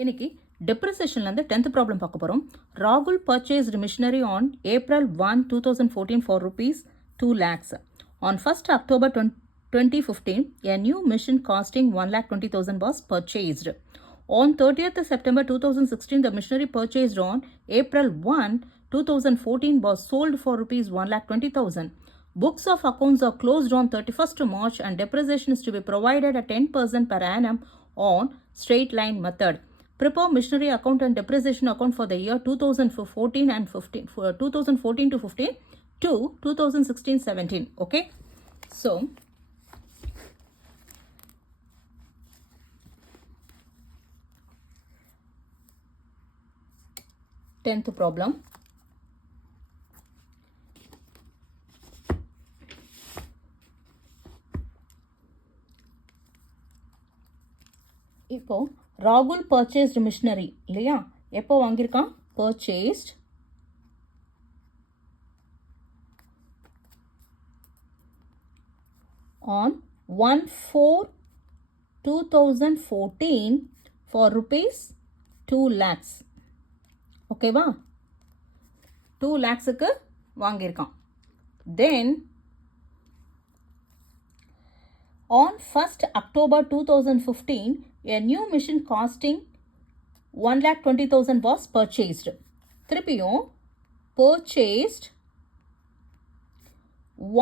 இன்னைக்கு depreciationலேருந்து 10th problem பார்க்க போகிறோம். ராகுல் purchased machinery on April 1, 2014 for rupees 2 lakhs. On 1st October 2015, a new machine costing 1,20,000 was purchased. On 30th September 2016, the machinery purchased on April 1, 2014 was sold for rupees 1,20,000. Books of accounts are closed on 31st March and depreciation is to be provided at 10% per annum on straight line method. Prepare machinery account and depreciation account for the year 2014 and 2014 to 15 to 2016-17. Okay, so tenth problem. இப்போ ராகுல் purchased machinery இல்லையா, எப்போ வாங்கியிருக்கான்? Purchased on 1/4/2014 for rupees 2 lakhs. ஓகேவா, 2 lakhsக்கு வாங்கியிருக்கான். தென் on 1st October 2015, a new machine costing 1,20,000 was purchased. திருப்பியும் purchased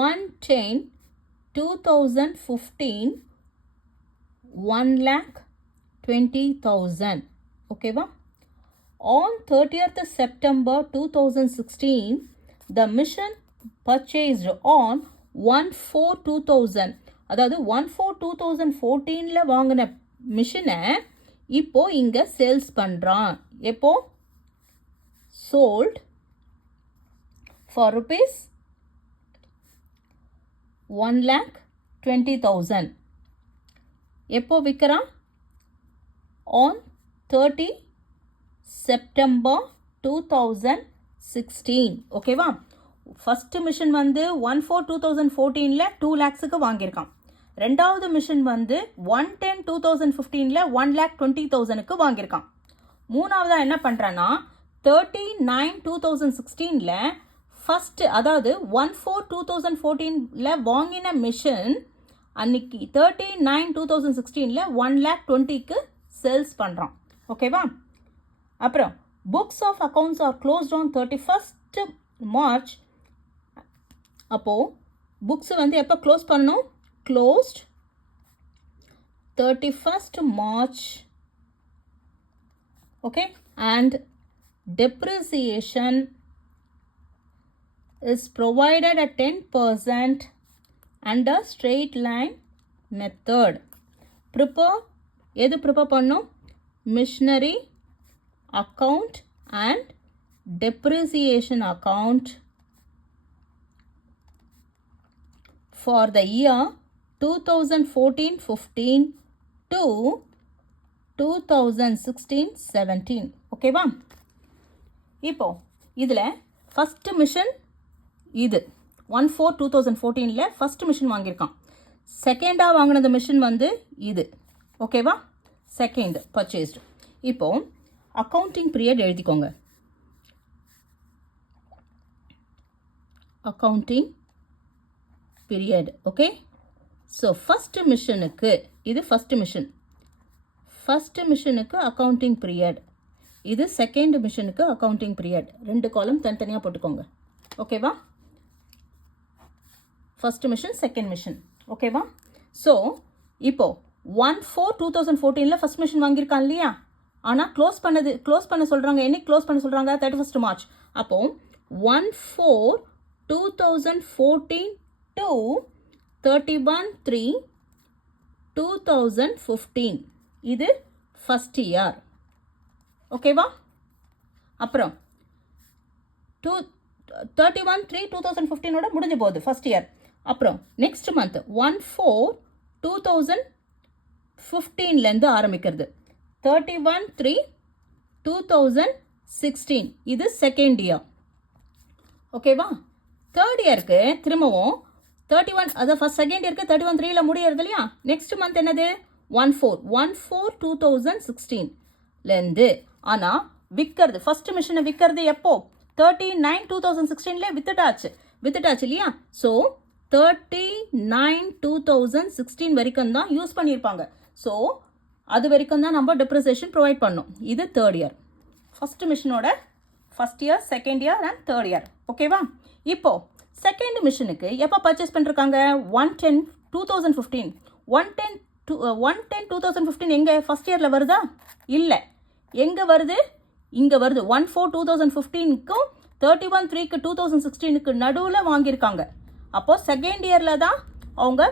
1/10/2015 1,20,000. ஓகேவா, on 30th September 2016, the machine purchased on 1/4/2000. அதாவது 1/4/2014 வாங்கின மிஷினை இப்போ இங்க சேல்ஸ் பண்றான். எப்போ? sold for rupees 1,20,000. எப்போ விற்கிறான்? on 30 September 2016. ஓகேவா, ஃபர்ஸ்ட் மிஷின் வந்து 1/4/2014 2 lakhsக்கு வாங்கியிருக்கான். ரெண்டாவது மிஷின் வந்து 1/10/2015 1,20,000க்கு வாங்கியிருக்கான். மூணாவதா என்ன பண்ணுறான்னா 30/9/2016 ஃபர்ஸ்ட், அதாவது 1/4/2014 வாங்கின மிஷின் அன்னைக்கு 30/9/2016 1,20,000க்கு சேல்ஸ் பண்ணுறான். ஓகேவா, அப்புறம் books of accounts are closed on 31st March. அப்போது புக்ஸ் வந்து எப்போ க்ளோஸ் பண்ணணும்? closed 31st March. Okay, and depreciation is provided at 10% under straight line method. Prepare எது ப்ரிப்பேர் பண்ணும்? machinery account and depreciation account for the year 2014-15 to 2016-17. ஓகேவா, இப்போ இதில் first machine இது 1/4/2014 ஃபஸ்ட்டு மிஷின் வாங்கியிருக்கான். செகண்டாக வாங்கினது மிஷின் வந்து இது. ஓகேவா, செகண்ட் பர்ச்சேஸ்டு. இப்போ அக்கௌண்டிங் பீரியட் எழுதிக்கோங்க. Accounting period. Okay, so first மிஷனுக்கு இது ஃபஸ்ட்டு மிஷனுக்கு அக்கௌண்டிங் பீரியட், இது செகண்ட் மிஷனுக்கு அக்கௌண்டிங் பீரியட். ரெண்டு காலம் தனித்தனியாக போட்டுக்கோங்க. ஓகேவா, ஃபஸ்ட் மிஷன் செகண்ட் மிஷன். ஓகேவா, ஸோ இப்போ 1/4/2014 ஃபஸ்ட் மிஷன் வாங்கியிருக்கான் இல்லையா, ஆனால் க்ளோஸ் பண்ண சொல்கிறாங்க. என்னைக்கு க்ளோஸ் பண்ண சொல்கிறாங்க? 31st March. அப்போது 1/4/2014 to 31/3/2015 இது ஃபஸ்ட் இயர். ஓகேவா, அப்புறம் 31/3/2015 முடிஞ்சு போகுது ஃபஸ்ட் இயர். அப்புறம் நெக்ஸ்ட் மந்த் 1/4/2015 ஆரம்பிக்கிறது 31/3/2016 இது செகண்ட் இயர். ஓகேவா, தேர்ட் இயருக்கு திரும்பவும் 31, அதாவது ஃபர்ஸ்ட் செகண்ட் இயருக்கு 31/3 முடியறது இல்லையா. நெக்ஸ்ட் மந்த் என்னது? 1/4/2016. லேருந்து. ஆனால் விற்கிறது ஃபஸ்ட்டு மிஷினை விற்கிறது எப்போ 39/2016 வித்துட்டாச்சு இல்லையா. ஸோ 39/2016 வரைக்கும் தான் யூஸ் பண்ணியிருப்பாங்க. ஸோ அது வரைக்கும் தான் நம்ம டெப்ரிசியேஷன் ப்ரொவைட் பண்ணோம். இது தேர்ட் இயர். ஃபஸ்ட்டு மிஷினோட first year, second year and third year. ஓகேவா. இப்போது செகண்ட் மிஷினுக்கு எப்போ பர்ச்சேஸ் பண்ணிருக்காங்க 1/10/2015. 1/10/2015 எங்கே ஃபஸ்ட் இயரில் வருதா? இல்லை. எங்கே வருது? இங்கே வருது. 1/4/2015க்கும் 31/3/2016 நடுவில் வாங்கியிருக்காங்க. அப்போது செகண்ட் இயரில் தான் அவங்க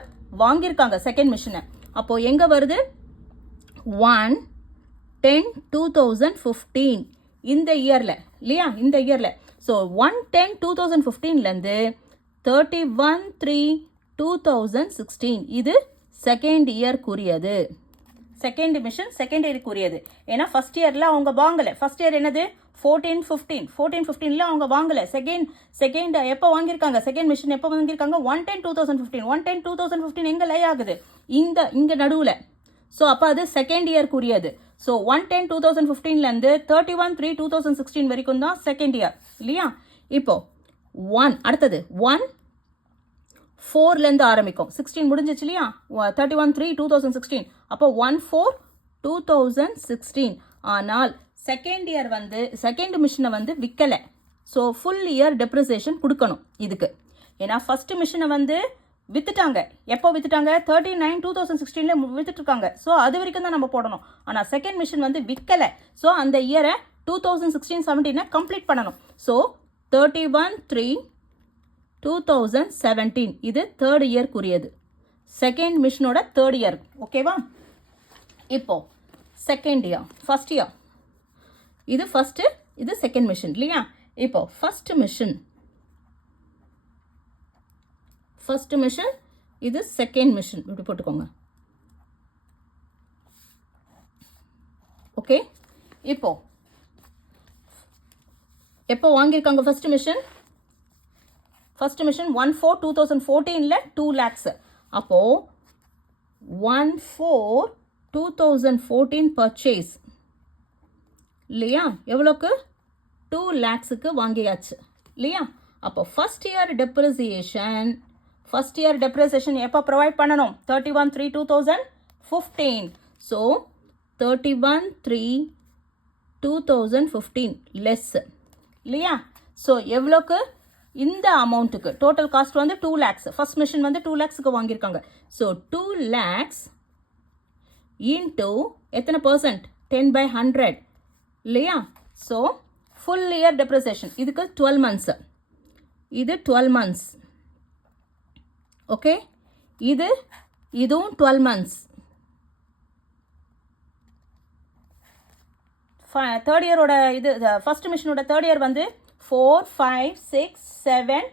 வாங்கியிருக்காங்க செகண்ட் மிஷினை. அப்போது எங்கே வருது? 1/10/2015 இந்த இயரில் இல்லையா, இந்த இயரில். ஸோ 1/10/2015லேருந்து 31/3/2016 இது செகண்ட் இயர்க்குரியது. செகண்ட் மிஷன் செகண்ட் இயர்க்குரியது. ஏன்னா ஃபஸ்ட் இயரில் அவங்க வாங்கலை. ஃபஸ்ட் இயர் என்னது 14/15 அவங்க வாங்கலை. செகண்ட் எப்போ வாங்கியிருக்காங்க? செகண்ட் மிஷின் எப்போ வாங்கியிருக்காங்க? 1/10/2015. 1/10/2015 எங்கே லை ஆகுது? இங்கே நடுவில். ஸோ அப்போ அது செகண்ட் இயர்க்குரியது. ஸோ 1/10/2015லேருந்து 31/3/2016 வரைக்கும் தான் செகண்ட் இயர் இல்லையா. இப்போது அடுத்தது 1/4லேருந்து ஆரம்பிக்கும். 16 முடிஞ்சிச்சு இல்லையா. 31/3/2016. அப்போ 1/4/2016. ஆனால் செகண்ட் இயர் செகண்ட் மிஷினை விற்கலை. ஸோ ஃபுல் இயர் டெப்ரிசியேஷன் கொடுக்கணும் இதுக்கு. ஏன்னா ஃபஸ்ட்டு மிஷினை வித்துட்டாங்க. எப்போ வித்துட்டாங்க? 39/2016 வித்துட்ருக்காங்க. ஸோ அது வரைக்கும் தான் நம்ம போடணும். ஆனால் செகண்ட் மிஷின் விற்கலை. ஸோ அந்த இயரை 2016-17 கம்ப்ளீட் பண்ணணும். ஸோ 31/3/2017 இது தேர்ட் இயர்க்குரியது. செகண்ட் மிஷினோட தேர்ட் இயர். ஓகேவா. இப்போ செகண்ட் இயர், ஃபஸ்ட் இயர். இது ஃபஸ்ட்டு, இது செகண்ட் மிஷின் இல்லையா. இப்போ ஃபஸ்ட் மிஷின், இது செகண்ட் மிஷின் இப்படி போட்டுக்கோங்க. ஓகே. எப்போ வாங்கியிருக்காங்க ஃபஸ்ட் மிஷின்? 1/4/2014 2 lakhs. அப்போது 1/4/2014 பர்ச்சேஸ் இல்லையா. எவ்வளோக்கு? 2 lakhsக்கு வாங்கியாச்சு இல்லையா. அப்போ ஃபஸ்ட் இயர் டெப்ரிசியேஷன் எப்போ ப்ரொவைட் பண்ணணும்? 31/3/2015. ஸோ 31/3/2015 லெஸ் இல்லையா. ஸோ எவ்வளோக்கு? இந்த அமௌண்ட்டுக்கு total cost 2 lakhs. First machine 2 lakhsக்கு வாங்கியிருக்காங்க. ஸோ 2 lakhs இன்டூ எத்தனை பர்சன்ட்? 10/100 இல்லையா. ஸோ ஃபுல் இயர் டெப்ரிசியேஷன் இதுக்கு 12 months. இது 12 months. ஓகே. இதுவும் 12 months. தேர்ட் இயரோட இது ஃபர்ஸ்ட் மிஷினோட தேர்ட் இயர் 4, 5, 6, 7,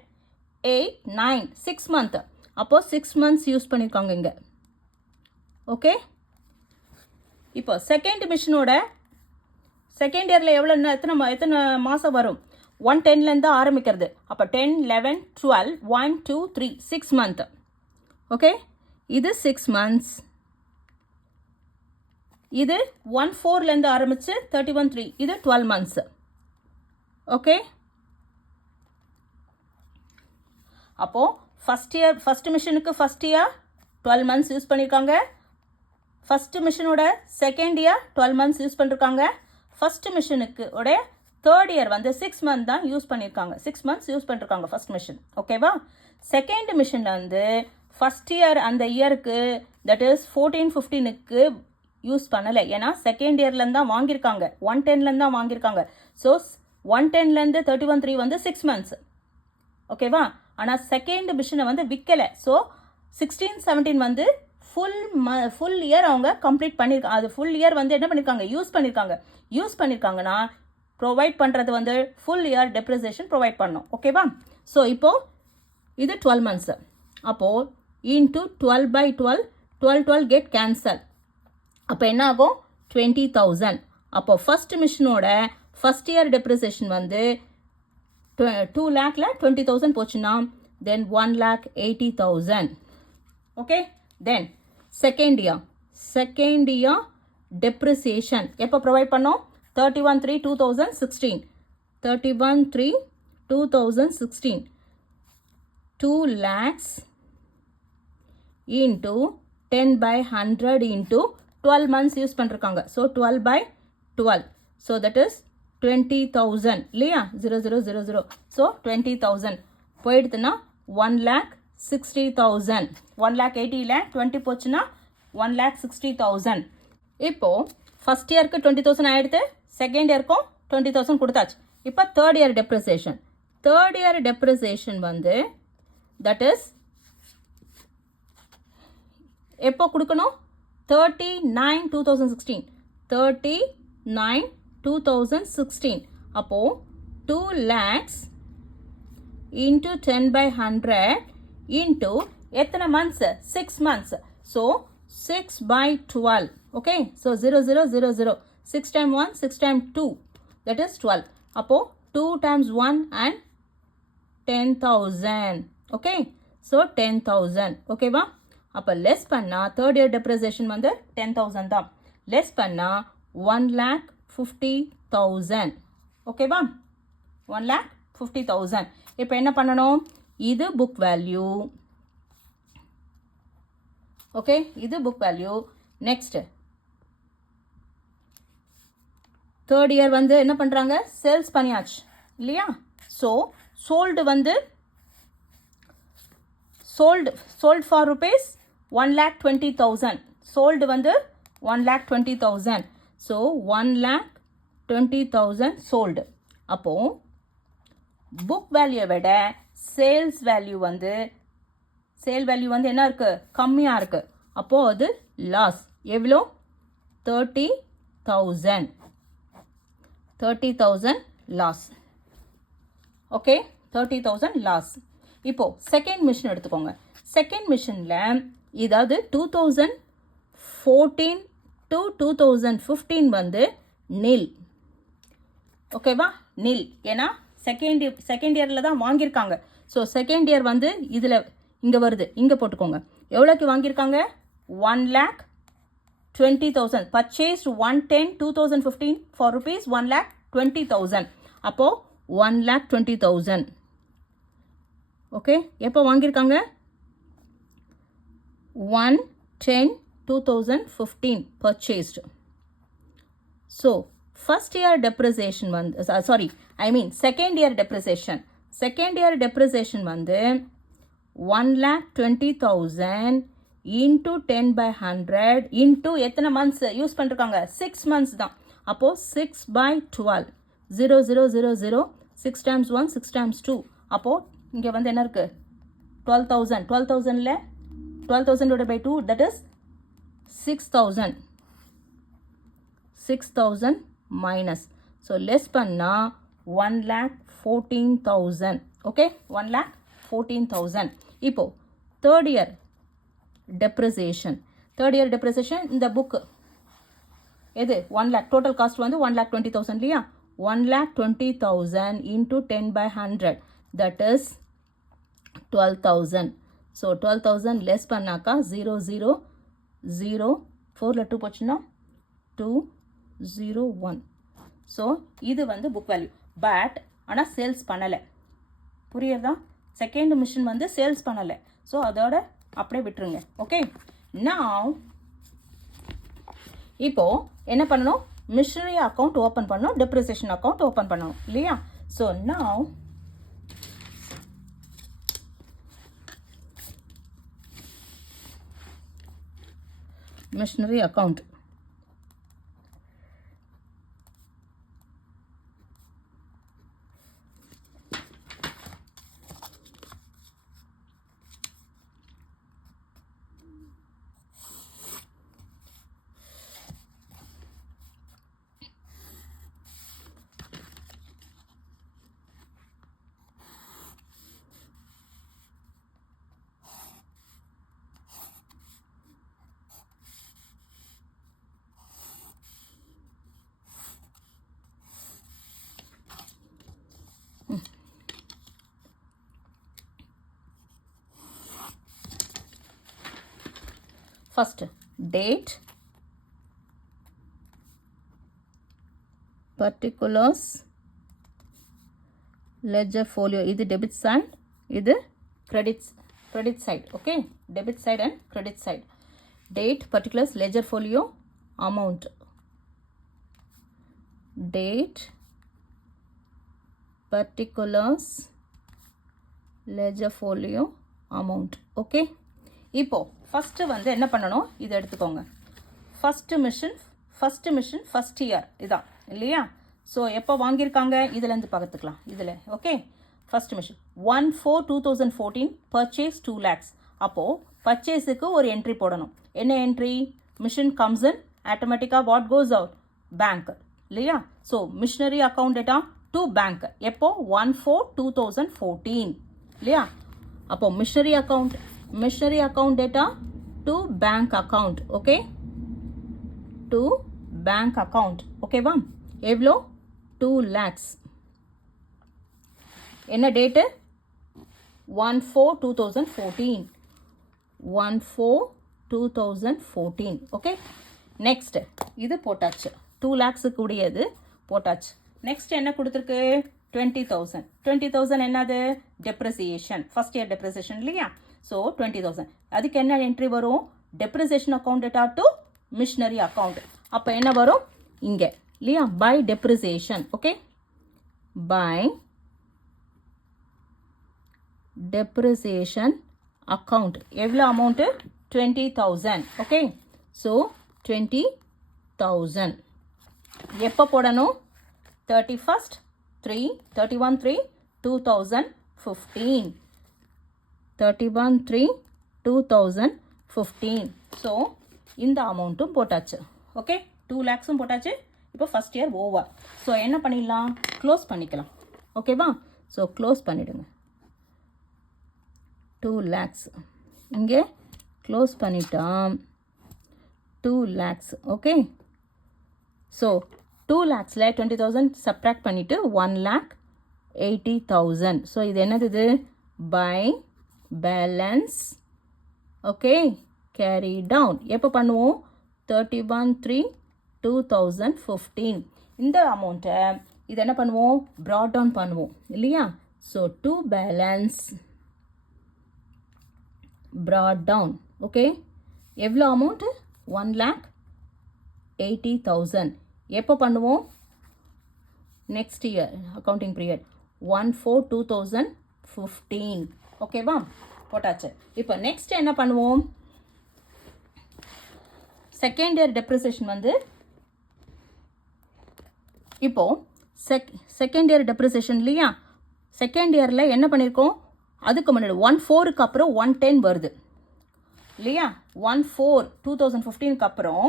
8, 9 6 months. அப்போது 6 months யூஸ் பண்ணியிருக்காங்க இங்கே. ஓகே. இப்போ செகண்ட் மிஷினோட செகண்ட் இயரில் எத்தனை மாதம் வரும்? 1/10லேருந்து ஆரம்பிக்கிறது. அப்போ 10, 11, 12, 1, 2, 3 6 months. ஓகே. இது 6 months. இது 1/4லேருந்து ஆரம்பித்து 31/3 இது 12 months. ஓகே. அப்போது ஃபஸ்ட் மிஷினுக்கு ஃபஸ்ட் இயர் 12 months யூஸ் பண்ணியிருக்காங்க. ஃபஸ்ட்டு மிஷினோட செகண்ட் இயர் 12 months யூஸ் பண்ணியிருக்காங்க. ஃபஸ்ட்டு மிஷினுக்கு உடைய தேர்ட் இயர் 6 months தான் யூஸ் பண்ணியிருக்காங்க. 6 months யூஸ் பண்ணியிருக்காங்க ஃபஸ்ட் மிஷின். ஓகேவா. செகண்ட் மிஷினில் ஃபஸ்ட் இயர் அந்த இயருக்கு தட் இஸ் 14-15க்கு யூஸ் பண்ணலை. ஏன்னா செகண்ட் இயர்லேருந்து தான் வாங்கியிருக்காங்க. 1/10லேருந்து தான் வாங்கியிருக்காங்க. ஸோ 1/10லேருந்து 31/3 6 months. ஓகேவா. ஆனால் செகண்ட் மிஷினை விற்கலை. ஸோ 16-17 ஃபுல் இயர் அவங்க கம்ப்ளீட் பண்ணியிருக்காங்க. அது ஃபுல் இயர் என்ன பண்ணியிருக்காங்க? யூஸ் பண்ணியிருக்காங்கன்னா ப்ரொவைட் பண்ணுறது ஃபுல் இயர் டெப்ரிசியேஷன் ப்ரொவைட் பண்ணணும். ஓகேவா. ஸோ இப்போது இது 12 months. அப்போது இன்ட்டு 12/12 12 கெட் கேன்சல். அப்போ என்ன ஆகும்? 20,000. அப்போது ஃபஸ்ட் மிஷினோட ஃபஸ்ட் இயர் டெப்ரிசியேஷன் 2 lakhல 20,000 போச்சுன்னா தென் 1,80,000. Okay. Then second year depreciation எப்போ ப்ரொவைட் பண்ணோம் 31/3/2016 31/3/2016 2 lakhs into 10 by 100 into 12 months use பண்ணிருக்காங்க so 12 by 12 so that is 20,000 இல்லையா 0000 so 20,000 போயிடுதுன்னா 1,60,000 1,80,000 20 போச்சுன்னா 1,60,000 இப்போ ஃபர்ஸ்ட் இயருக்கு 20,000 ஆயிடுது செகண்ட் இயருக்கும் 20,000 கொடுத்தாச்சு இப்போ தேர்ட் இயர் டெப்ரிசியேஷன் வந்து தட் இஸ் எப்போ கொடுக்கணும் 39/2016 39/2016 அப்போ 2 lakhs into 10 by 100 into எத்தனை months 6 months so 6 by 12 okay so 0000 6 times 1 6 times 2 that is 12 அப்போ 2 times 1 and 10,000 okay so 10,000 okay வா அப்போ லெஸ் பண்ணா தேர்ட் இயர் டெப்ரிசியேஷன் வந்து 10,000 தான் லெஸ் பண்ணா 1,50,000 ஓகேவா 1,50,000 இப்போ என்ன பண்ணணும் இது புக் வேல்யூ ஓகே இது book value next third year வந்து என்ன பண்ணுறாங்க சேல்ஸ் பண்ணியாச்சு இல்லையா ஸோ சோல்டு வந்து sold for rupees 1,20,000 sold வந்து 1,20,000 so 1,20,000 sold அப்போ book value விட sales value வந்து என்ன இருக்கு கம்மியா இருக்கு அப்போ அது loss எவ்வளோ 30,000 loss okay 30,000 loss இப்போ செகண்ட் மிஷன் எடுத்துக்கோங்க செகண்ட் மிஷனில் இதாவது 2014 to 2015 வந்து நில் ஓகேவா நில் ஏன்னா செகண்ட் இயரில் தான் வாங்கியிருக்காங்க ஸோ செகண்ட் இயர் வந்து இதில் இங்கே வருது இங்கே போட்டுக்கோங்க எவ்வளோக்கு வாங்கியிருக்காங்க 1,20,000 பர்ச்சேஸ்ட் 1/10/2015 ஃபார் ருபீஸ் 1,20,000 அப்போது 1,20,000 ஓகே எப்போ வாங்கியிருக்காங்க 1/10/2015 purchased so first year depreciation வந்து second year depreciation வந்து 1,20,000 into 10 by 100 into எத்தனை months யூஸ் பண்ணிருக்காங்க 6 months தான் அப்போ 6 by 12 0000 6 times 1 6 times 2 அப்போ இங்கே வந்து என்ன இருக்கு 12,000ல 12,000 divided by 2 that is 6,000 minus so less பண்ணா 1,14,000 okay 1,14,000 இப்போ third year depreciation இந்த புக் எது 1 lakh total cost வந்து 1,20,000 இல்லையா 1,20,000 into 10 by 100 that is 12,000 so 12,000 less பண்ணாக்கா 0,0,0 4ல 2 போச்சுன்னா 2,0,1 so இது வந்து புக் வேல்யூ பட் ஆனால் சேல்ஸ் பண்ணலை புரியுறதா செகண்ட் மிஷன் வந்து சேல்ஸ் பண்ணலை ஸோ அதோட அப்படியே விட்டுருங்க ஓகே நான் இப்போ என்ன பண்ணணும் மிஷனரி அக்கௌண்ட் ஓப்பன் பண்ணணும் டெப்ரிசியேஷன் அக்கௌண்ட் ஓப்பன் பண்ணணும் இல்லையா ஸோ நான் missionary account first date particulars ledger folio. இது debit side, இது credit side. Okay, debit side and credit side. Date, particulars, ledger folio, amount. Date, particulars, ledger folio, amount. Okay, இப்போ first வந்து என்ன பண்ணணும், இதை எடுத்துக்கோங்க. first mission first year இதான் இல்லையா? ஸோ எப்போ வாங்கியிருக்காங்க இதுலேருந்து பார்த்துக்கலாம். இதில் okay, first mission 1/4/2014 purchase 2 lakhs. அப்போது பர்ச்சேஸுக்கு ஒரு என்ட்ரி போடணும். என்ன என்ட்ரி? மிஷன் கம்ஸ் இன் ஆட்டோமேட்டிக்காக வாட் கோஸ் அவுட்? பேங்க் இல்லையா? So missionary account data to bank எப்போ? 1/4/2014 இல்லையா? அப்போ missionary account data to bank account. Okay, to bank account. ஓகேவா? எவ்வளோ? 2 lakhs. என்ன டேட்டு? 1/4/2014. 1/4/2014. ஓகே, நெக்ஸ்ட் இது போட்டாச்சு. 2 lakhs கூடியது போட்டாச்சு. நெக்ஸ்ட் என்ன கொடுத்துருக்கு? 20,000. 20,000 என்னது? டெப்ரிசியேஷன், ஃபர்ஸ்ட் இயர் டெப்ரிசியேஷன் இல்லையா? ஸோ 20,000 அதுக்கு என்ன என்ட்ரி வரும்? Depreciation account data to machinery account. அப்போ என்ன வரும் இங்கே இல்லையா? By depreciation. Okay, by depreciation account எவ்வளோ அமௌண்ட்டு? 20,000. ஓகே, ஸோ 20,000 எப்போ போடணும்? 31/3/2015. 31/3/2015. ஸோ இந்த அமௌண்ட்டும் போட்டாச்சு. ஓகே, 2 lakhsம் போட்டாச்சு. இப்போ ஃபஸ்ட் இயர் ஓவர். ஸோ என்ன பண்ணிடலாம்? க்ளோஸ் பண்ணிக்கலாம். ஓகேவா? ஸோ க்ளோஸ் பண்ணிவிடுங்க. 2 lakhs இங்கே க்ளோஸ் பண்ணிட்டோம். 2 lakhs. ஓகே, ஸோ 2 lakhsல 20,000 சப்ராக்ட் பண்ணிவிட்டு 1,80,000. ஸோ இது என்னது? இது by balance. Okay, carry down எப்போ பண்ணுவோம்? 31/3/2015. இந்த அமௌண்ட்டை இது என்ன பண்ணுவோம்? ப்ராட் டவுன் பண்ணுவோம் இல்லையா? So to balance brought down. Okay, எவ்வளோ அமௌண்ட்டு? 1,80,000. எப்போ பண்ணுவோம்? Next year accounting period 1/4/2015. ஓகேவா? போட்டாச்சு. இப்போ நெக்ஸ்ட் என்ன பண்ணுவோம்? செகண்ட் இயர் டெப்ரிசியேஷன் வந்து இப்போ செகண்ட் இயர் டெப்ரிசியேஷன் இல்லையா? செகண்ட் இயரில் என்ன பண்ணியிருக்கோம்? அதுக்கு முன்னாடி 1/4க்கு அப்புறம் 110 வருது இல்லையா? 1/4/2015க்கு அப்புறம்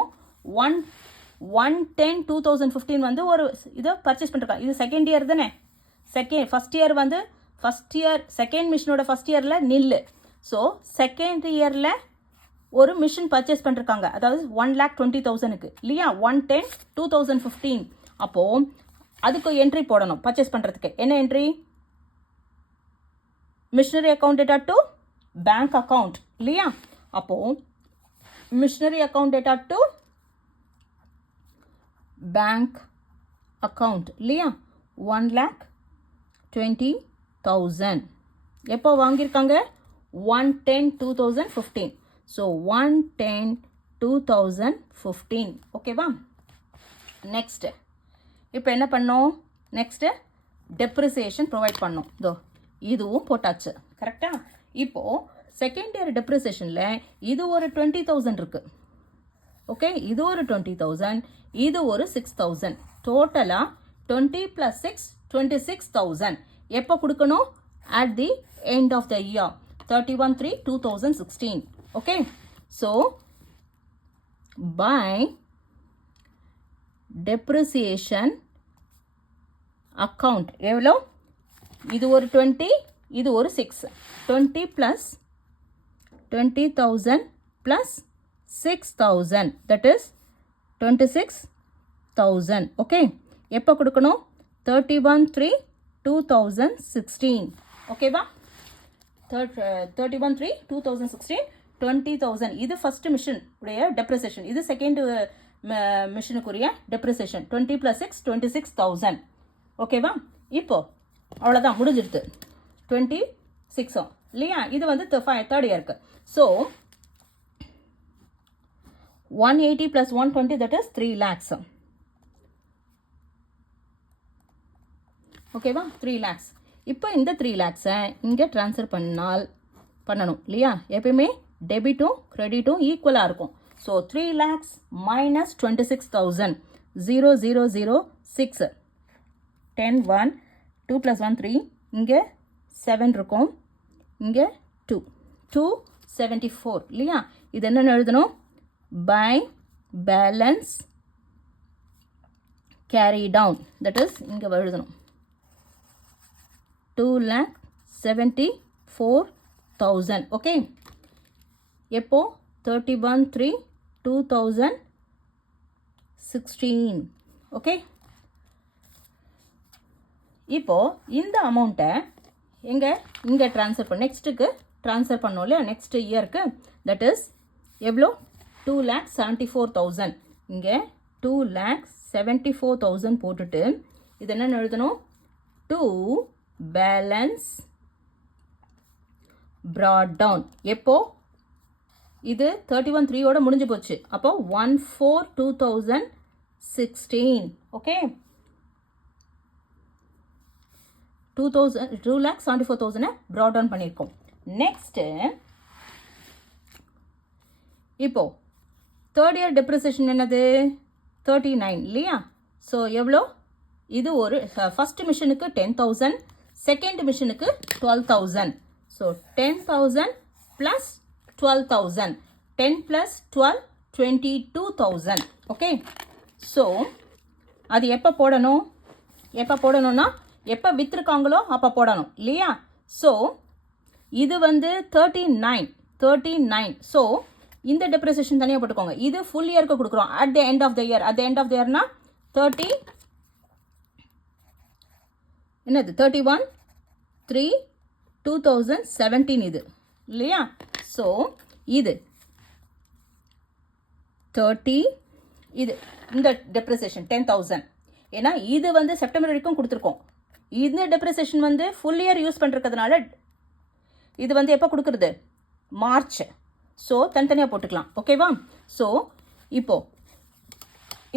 1/10/2015 வந்து ஒரு இதை பர்ச்சேஸ் பண்ணிருக்காங்க. இது செகண்ட் இயர் தானே? ஃபர்ஸ்ட் இயர் வந்து செகண்ட் மிஷனோட ஃபர்ஸ்ட் இயரில் நில்லு. ஸோ செகண்ட் இயரில் ஒரு மிஷின் பர்ச்சேஸ் பண்ணிருக்காங்க, அதாவது 1,20,000க்கு இல்லையா? 1/10/2015. அப்போது அதுக்கு என்ட்ரி போடணும் பர்ச்சேஸ் பண்ணுறதுக்கு. என்ன entry? Missionary account data to bank account இல்லையா? அப்போது missionary account data to bank account இல்லையா? 1,20,000 எப்போ வாங்கியிருக்காங்க? 1/10/2015. ஸோ 1/10/2015. ஓகேவா? நெக்ஸ்ட்டு இப்போ என்ன பண்ணோம்? நெக்ஸ்ட்டு டெப்ரிசியேஷன் ப்ரொவைட் பண்ணோம். இதோ இதுவும் போட்டாச்சு. கரெக்டாக? இப்போது செகண்ட் இயர் டெப்ரிசியேஷனில் இது ஒரு 20,000 இருக்குது. ஓகே, இது ஒரு 20,000, இது ஒரு 6,000. டோட்டலாக 20 + 6 26,000. எப்போ கொடுக்கணும்? At the end of the year 31/3/2016. Okay, so by depreciation account எவ்வளோ? இது ஒரு 20, இது ஒரு 6. 20 + 20,000 + 6,000, that is 26,000. ஓகே, எப்போ கொடுக்கணும்? 31/3/2016. ஓகேவா? 31/3/2016 20,000. இது ஃபர்ஸ்ட் மிஷன் உடைய டெப்ரிசியேஷன். இது செகண்ட் மிஷினுக்குரிய டெப்ரிசியேஷன் 20 + 6 26,000. ஓகேவா? இப்போ அவ்வளோதான் முடிஞ்சிடுது. 26 இல்லையா? இது வந்து தேர்ட் இயருக்கு. So 180 + 120 that is 3 lakhs. ஓகேவா? 3 lakhs. இப்போ இந்த 3 lakhs-ஐ இங்கே ட்ரான்ஸ்ஃபர் பண்ணணும் இல்லையா? எப்பயுமே டெபிட்டும் கிரெடிட்டும் ஈக்குவலாக இருக்கும். ஸோ 3 lakhs minus 26,000 0 0 0 6 10 1 2 + 1 3 இங்கே 7 இருக்கும், இங்கே 2 274 இல்லையா? இது என்னென்னு எழுதணும்? By balance carry down, that is இங்கே எழுதணும் 2,74,000. ஓகே, எப்போ 31/3/2016. ஓகே, இப்போ இந்த அமௌண்ட்டை இங்கே ட்ரான்ஸ்ஃபர் நெக்ஸ்ட்டுக்கு ட்ரான்ஸ்ஃபர் பண்ணோம் இல்லையா? நெக்ஸ்ட் இயருக்கு தட் இஸ் எவ்வளோ? 2,74,000. இங்கே 2,74,000 போட்டுட்டு இது என்னென்னு எழுதணும்? To balance brought down. எப்போ? இது 31/3 முடிஞ்சு போச்சு. அப்போ 1/4/2016. ஓகே, 2,74,000 brought down பண்ணியிருக்கோம். நெக்ஸ்ட்டு இப்போ தேர்ட் இயர் டெப்ரிசியேஷன் என்னது? 39 இல்லையா? ஸோ எவ்வளோ? இது ஒரு ஃபஸ்ட் மிஷனுக்கு 10,000, செகண்ட் மிஷனுக்கு 12,000. ஸோ 10,000 + 12,000, 10 + 12 22,000. ஓகே, ஸோ அது எப்போ போடணும்னா எப்போ விற்றுருக்காங்களோ அப்போ போடணும் இல்லையா? ஸோ இது வந்து 39. ஸோ இந்த டெப்ரிசியேஷன் தனியாக போட்டுக்கோங்க. இது ஃபுல் இயருக்கு கொடுக்குறோம் at the end of the year. At the end of the இயர்னா 31/3/2017 இது இல்லையா? ஸோ இது 30, இது இந்த டெப்ரிசியேஷன் 10,000. ஏன்னா இது வந்து செப்டம்பர் வரைக்கும் கொடுத்துருக்கோம். இந்த டெப்ரிசியேஷன் வந்து ஃபுல் இயர் யூஸ் பண்ணுறதுனால இது வந்து எப்போ கொடுக்குறது? மார்ச். ஸோ தனித்தனியாக போட்டுக்கலாம். ஓகேவா? ஸோ இப்போ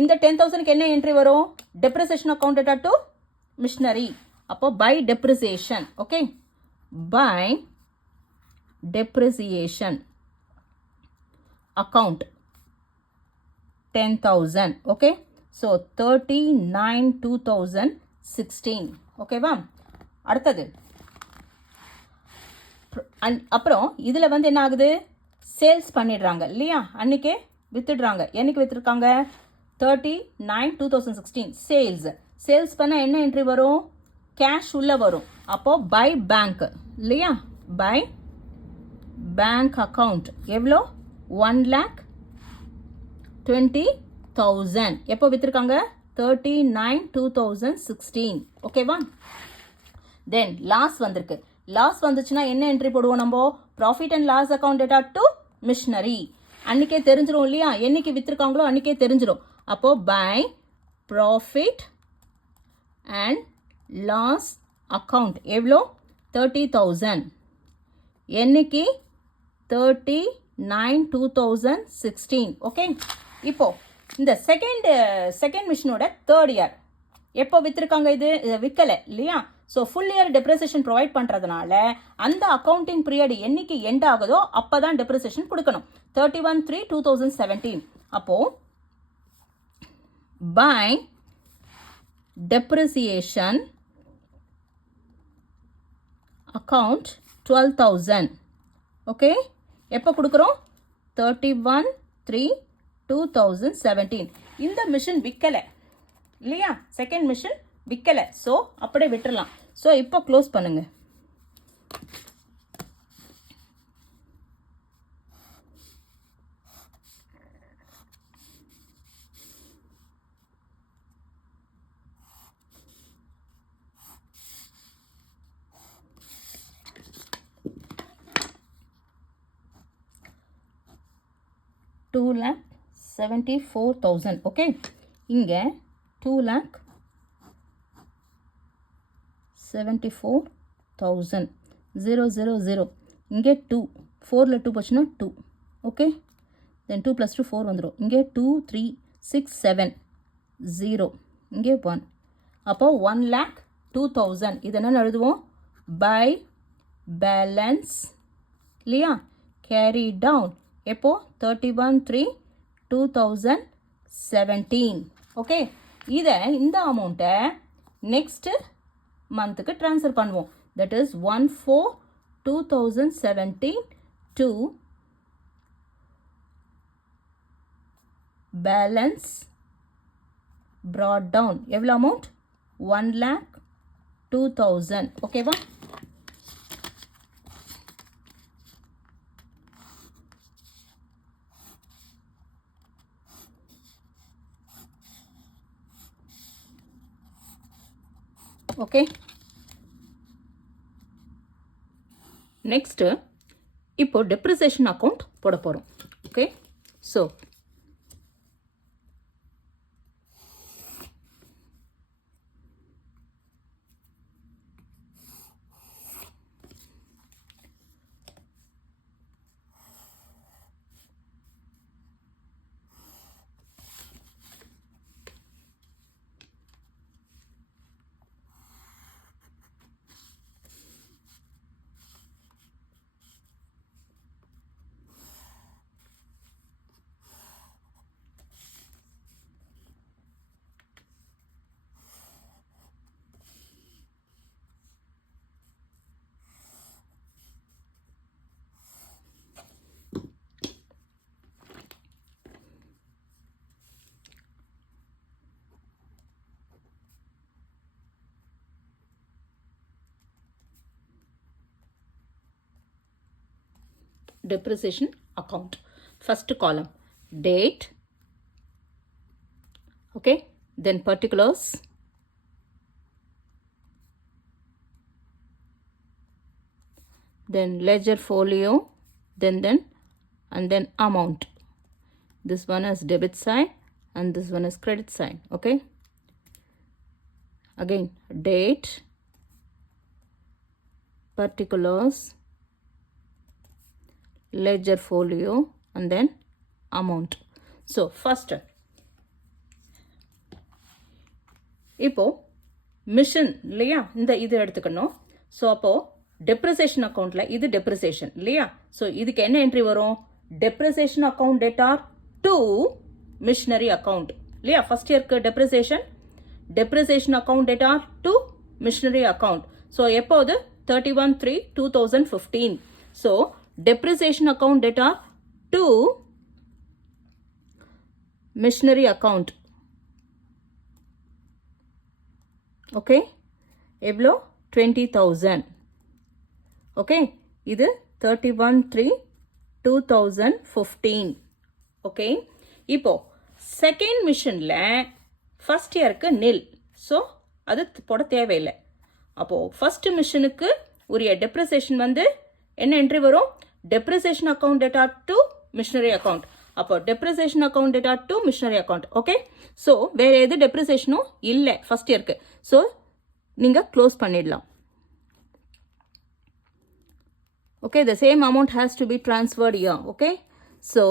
இந்த 10,000க்கு என்ன என்ட்ரி வரும்? Depreciation account to machinery. அப்போ by depreciation. Okay, by depreciation account 10,000. Okay, so 39/2016. ஓகேவா? அடுத்தது அப்புறம் இதில் வந்து என்ன ஆகுது? சேல்ஸ் பண்ணிடுறாங்க இல்லையா? அன்றைக்கே விற்றுடுறாங்க. என்னைக்கு விற்றுருக்காங்க? 39/2016 சேல்ஸ் பண்ண என்ன என்ட்ரி வரும்? கேஷ் உள்ளே வரும். அப்போது பை பேங்க் இல்லையா? பை பேங்க் அக்கௌண்ட் எவ்வளோ? 1,20,000. எப்போ விற்றுருக்காங்க? 39/2016. ஓகேவா? தென் லாஸ் வந்திருக்கு. லாஸ் வந்துச்சுன்னா என்ன என்ட்ரி போடுவோம் நம்ம? Profit and loss account data to machinery. அன்றைக்கே தெரிஞ்சிடும் இல்லையா? என்னைக்கு விற்றுருக்காங்களோ அன்றைக்கே தெரிஞ்சிடும். அப்போது by profit and loss account எவ்வளோ? 30,000. என்னைக்கு? 39/2016. ஓகே, இப்போ இந்த செகண்ட் மிஷினோட தேர்ட் இயர் எப்போ விற்றுருக்காங்க? இது விற்கலை இல்லையா? So full year depreciation provide பண்ணுறதுனால அந்த அக்கௌண்டிங் பீரியட் என்னைக்கு எண்ட் ஆகுதோ அப்போ தான் டெப்ரிசியேஷன் கொடுக்கணும். 31/3/2017. அப்போது பை டெப்ரிசியேஷன் அக்கௌண்ட் 12,000. ஓகே, எப்போ கொடுக்குறோம்? 31/3/2017. இந்த மிஷின் விற்கலை இல்லையா? Second machine விற்கலை. ஸோ அப்படியே விட்டுடலாம். ஸோ இப்போ க்ளோஸ் பண்ணுங்க. 74,000. ஓகே, இங்கே 2,74,000. 000. இங்கே 2, 4ல் 2 போச்சுன்னா 2. ஓகே, தென் 2 + 2 4 வந்துடும். இங்கே 2, 3, 6, 7, 0. இங்கே 1. அப்போ 1,02,000. இது என்னென்னு எழுதுவோம்? பை பேலன்ஸ் இல்லையா, கேரி டவுன். எப்போ? 31/3/2017. ஓகே, இதை இந்த அமௌண்ட்டை நெக்ஸ்ட்டு மந்த்துக்கு ட்ரான்ஸ்ஃபர் பண்ணுவோம். That is 1/4/2017 to balance brought down. எவ்வளோ அமௌண்ட்? 1,02,000. ஓகேவா? ஓகே, நெக்ஸ்ட்டு இப்போ டெப்ரிசியேஷன் அக்கௌண்ட் போட போகிறோம். Okay, so depreciation account. First column, date. Okay, then particulars, then ledger folio, then and then amount. This one is debit side and this one is credit side. Okay, again date, particulars, ledger folio and then amount. So first இப்போ mission இல்லையா, இந்த இது எடுத்துக்கணும். So அப்போது depreciation அக்கௌண்ட்டில் இது depreciation இல்லையா, so இதுக்கு என்ன என்ட்ரி வரும்? Depreciation account debtor to machinery account இல்லையா. ஃபர்ஸ்ட் இயர்க்கு depreciation account debtor to machinery account. So எப்போது? 31/3/2015. So depreciation account data to machinery account. Okay, எவ்வளோ? 20,000. ஓகே, இது 31/3/2015. ஓகே, இப்போ செகண்ட் மிஷனில் ஃபர்ஸ்ட் இயருக்கு நில், ஸோ அது போட தேவையில்லை. அப்போது ஃபர்ஸ்ட் மிஷனுக்கு உரிய டெப்ரிசியேஷன் வந்து என்ன என்ட்ரி வரும்? depreciation account data to machinery account. அப்போ depreciation account data to machinery account. Okay, so வேறு எது டெப்ரிசியேஷனும் இல்லை ஃபர்ஸ்ட் இயருக்கு. ஸோ நீங்கள் க்ளோஸ் பண்ணிடலாம். Okay, the same amount has to be transferred here. Okay, so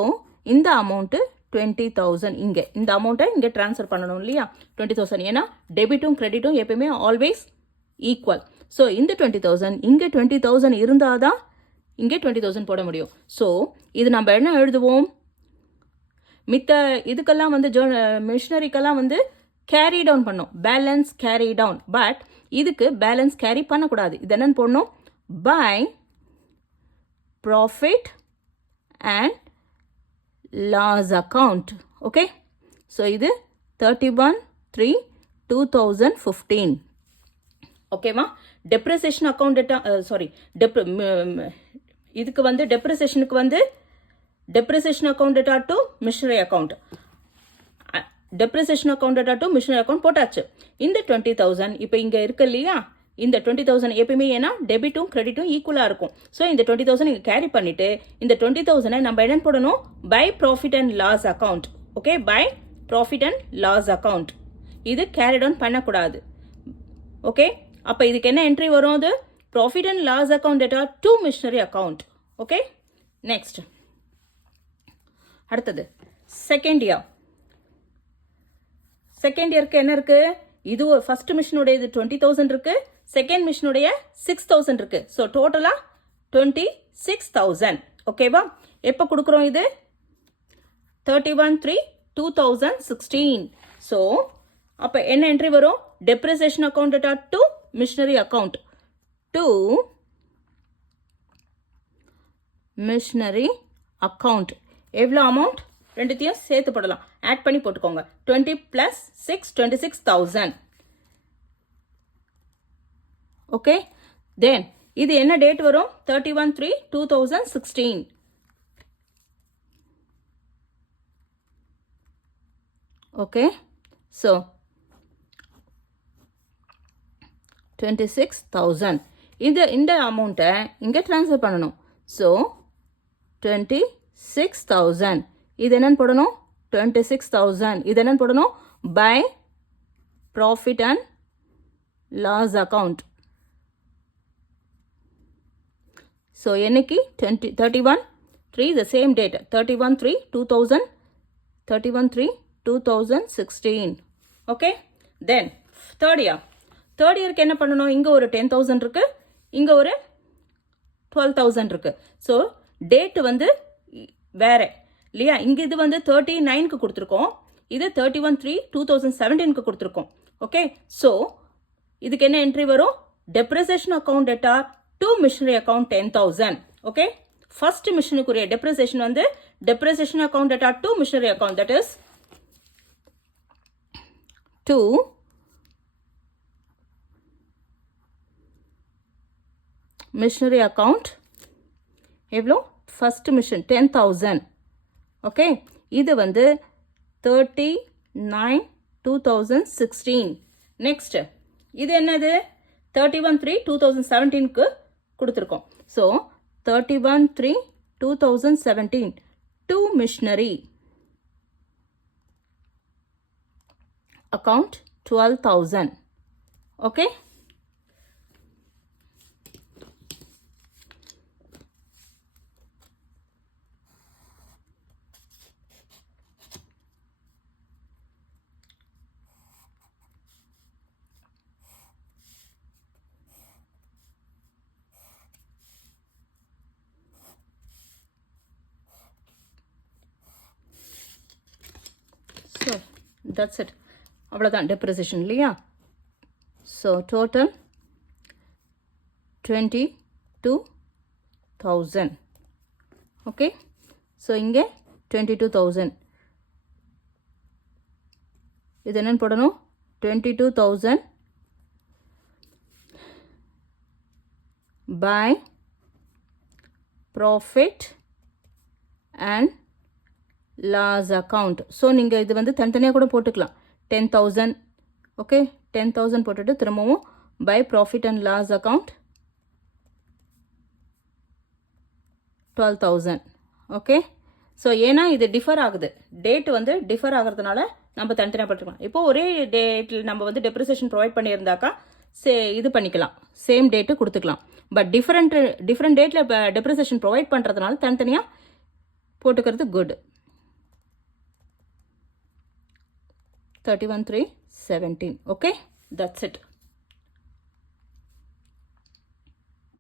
இந்த அமௌண்ட்டு 20,000 இங்கே இந்த அமௌண்ட்டை இங்கே ட்ரான்ஸ்ஃபர் பண்ணணும் இல்லையா. 20,000 ஏன்னா டெபிட்டும் கிரெடிட்டும் எப்பயுமே ஆல்வேஸ் ஈக்குவல். ஸோ இந்த 20,000 இங்கே 20,000 இருந்தால் தான் இங்கே 20,000 போட முடியும். ஸோ இது நம்ம என்ன எழுதுவோம்? மித்த இதுக்கெல்லாம் வந்து மிஷினரிக்கெல்லாம் வந்து கேரி டவுன் பண்ணோம், பேலன்ஸ் கேரி டவுன். பட் இதுக்கு பேலன்ஸ் கேரி பண்ணக்கூடாது. இது என்னன்னு போடணும்? By profit and loss account. Okay, so இது 31/3/2015. ஓகேவா? டெப்ரிசியேஷன் அக்கௌண்ட் டேட்டா இதுக்கு வந்து டெப்ரிசியேஷனுக்கு வந்து depreciation account data to machinery account, depreciation account data to machinery account போட்டாச்சு. இந்த 20,000 இப்போ இங்கே இருக்கு இல்லையா, இந்த 20,000 எப்பயுமே ஏன்னா டெபிட்டும் கிரெடிட்டும் ஈக்குவலாக இருக்கும். ஸோ இந்த 20,000 இங்கே கேரி பண்ணிவிட்டு இந்த 20,000 நம்ம என்ன போடணும்? By profit and loss account. Okay by profit and loss account. இது கேரி டவுன் பண்ணக்கூடாது. ஓகே அப்போ இதுக்கு என்ன என்ட்ரி வரும்? அது profit and loss account data to machinery account. Okay next அடுத்தது செகண்ட் இயர். செகண்ட் இயருக்கு என்ன இருக்கு? இது ஃபர்ஸ்ட் மிஷினுடைய 20,000 இருக்கு, செகண்ட் மிஷினுடைய 6,000 இருக்கு. ஸோ டோட்டலா 26,000. ஓகேவா? எப்போ கொடுக்குறோம்? இது 31/3/2016. ஸோ அப்போ என்ன என்ட்ரி வரும்? Depreciation account data to machinery account to machinery account. எவ்வளோ அமௌண்ட்? ரெண்டுத்தையும் சேர்த்து போடலாம், ஆட் பண்ணி போட்டுக்கோங்க. 20 + 6 26,000. ஓகே தென் இது என்ன டேட் வரும்? 31/3/2016. Okay so 26,000. இந்த அமௌண்ட்டை இங்கே ட்ரான்ஸ்ஃபர் பண்ணணும். ஸோ 26,000 இது என்னன்னு போடணும்? 26,000 இது என்னன்னு போடணும்? By profit and loss account. So என்னைக்கு? 31/3 the same date 31/3/2016. Okay then third இயருக்கு என்ன பண்ணணும்? இங்கே ஒரு 10,000 இருக்கு, இங்கே ஒரு 12,000 இருக்கு. ஸோ டேட்டு வந்து வேற இல்லையா? இங்கே இது வந்து 39க்கு கொடுத்துருக்கோம், இது 31/3/2017க்கு கொடுத்துருக்கோம். ஓகே ஸோ இதுக்கு என்ன என்ட்ரி வரும்? Depreciation account data to machinery account 10,000. Okay first மிஷினுக்குரிய டெப்ரிசியேஷன் வந்து depreciation account data to machinery account, that is to machinery account. எவ்வளோ? First machine 10,000. ஓகே இது வந்து 39/2016. நெக்ஸ்ட் இது என்னது? 31/3/2017க்கு கொடுத்துருக்கோம். So 31/3/2017 to machinery account 12,000. Okay so that's it. அவ்வளோதான் டெப்ரிசியேஷன் இல்லையா? So total 22,000. ஓகே ஸோ இங்கே 22,000 இது என்னன்னு போடணும்? 22,000 by profit and loss account. So நீங்கள் இது வந்து தனித்தனியாக கூட போட்டுக்கலாம். 10,000 ஓகே 10,000 போட்டுட்டு திரும்பவும் by profit and loss account 12,000. Okay so ஏன்னா இது டிஃபர் ஆகுது, டேட் வந்து டிஃபர் ஆகிறதுனால நம்ம தனித்தனியாக போட்டுக்கலாம். இப்போ ஒரே டேட்டில் நம்ம வந்து டெப்ரிசியேஷன் ப்ரொவைட் பண்ணியிருந்தாக்கா இது பண்ணிக்கலாம், சேம் டேட்டு கொடுத்துக்கலாம். பட் டிஃப்ரெண்ட் டேட்டில் இப்போ டெப்ரிசியேஷன் ப்ரொவைட் பண்ணுறதுனால தனித்தனியாக போட்டுக்கிறது குட். 31/3/17. okay, that's it.